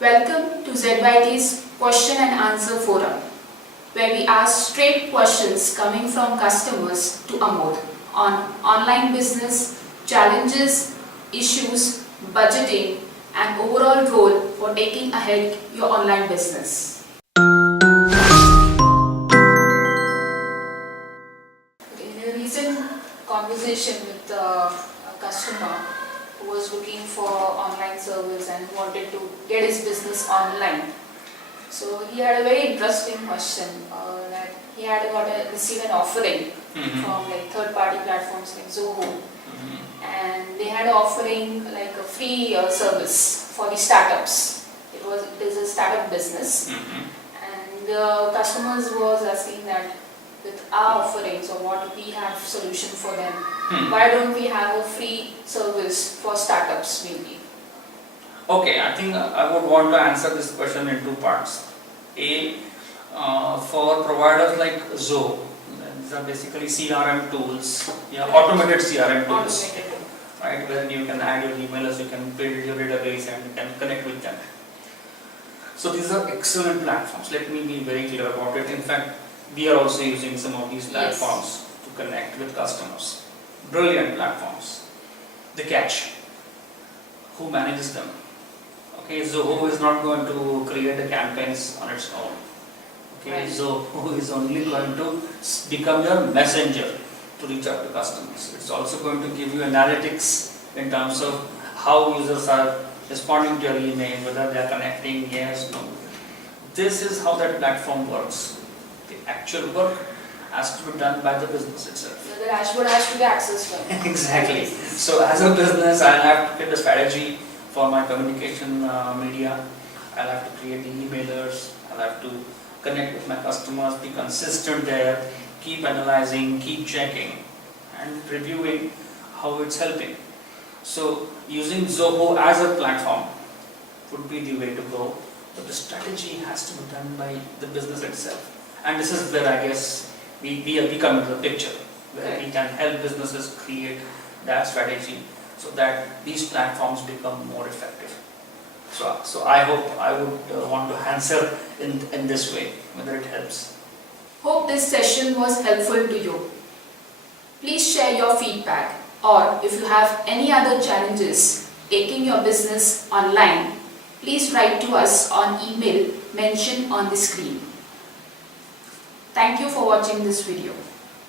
Welcome to ZYT's question and answer forum, where we ask straight questions coming from customers to Amod on online business, challenges, issues, budgeting, and overall role for taking ahead your online business. In a recent conversation with a customer who was looking for online service and wanted to get his business online. So he had a very interesting question that he had received an offering from like third-party platforms like ZOHO, and they had an offering like a free service for the startups. It is a startup business, and the customers was asking that with our offering, so what we have solution for them. Why don't we have a free service for startups maybe? Okay, I think I would want to answer this question in two parts. For providers like ZOHO, these are basically CRM tools, automated CRM tools, right? Where you can add your emailers, you can build your database, and you can connect with them. So these are excellent platforms. Let me be very clear about it. In fact, we are also using some of these platforms to connect with customers. Brilliant platforms. The catch: who manages them? Okay, ZOHO is not going to create the campaigns on its own. Okay, ZOHO is only going to become your messenger to reach out to customers. It's also going to give you analytics in terms of how users are responding to your email, whether they are connecting, yes, no. This is how that platform works. The actual work has to be done by the business itself. The dashboard has to be accessed by. Exactly. So as a business, I'll have to create a strategy for my communication media. I'll have to create the emailers. I'll have to connect with my customers, be consistent there, keep analyzing, keep checking, and reviewing how it's helping. So using ZOHO as a platform would be the way to go, but the strategy has to be done by the business itself. And this is where I guess we come into the picture, where we can help businesses create that strategy so that these platforms become more effective. So I hope I would want to answer in this way, whether it helps. Hope this session was helpful to you. Please share your feedback, or if you have any other challenges taking your business online, please write to us on email mentioned on the screen. Thank you for watching this video.